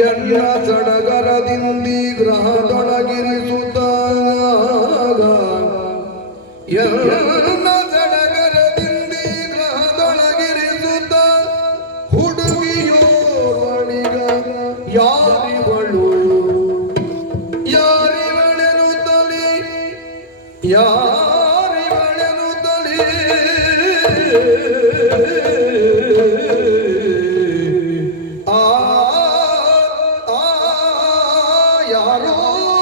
ಎನ್ನ ಸಡಗರದಿಂದಿ ಗ್ರಹದೊಳಗಿರಿಸುತ್ತ ಎನ್ನ ಸಡಗರದಿಂದಿ ಗ್ರಹದೊಳಗಿರಿಸುತ್ತ ಹುಡುಗಿಯೋರ್ವಣಿಗ ಯಾರಿವಳು ಯಾರೋ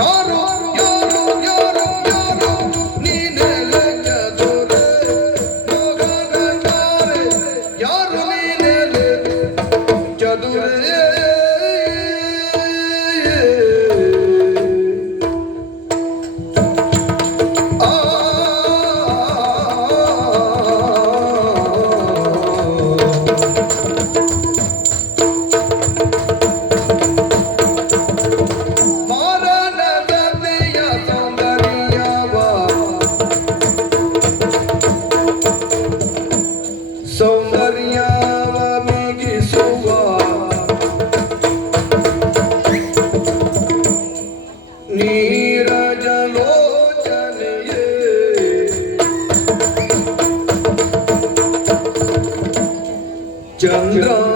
யார் ಚಂದ್ರ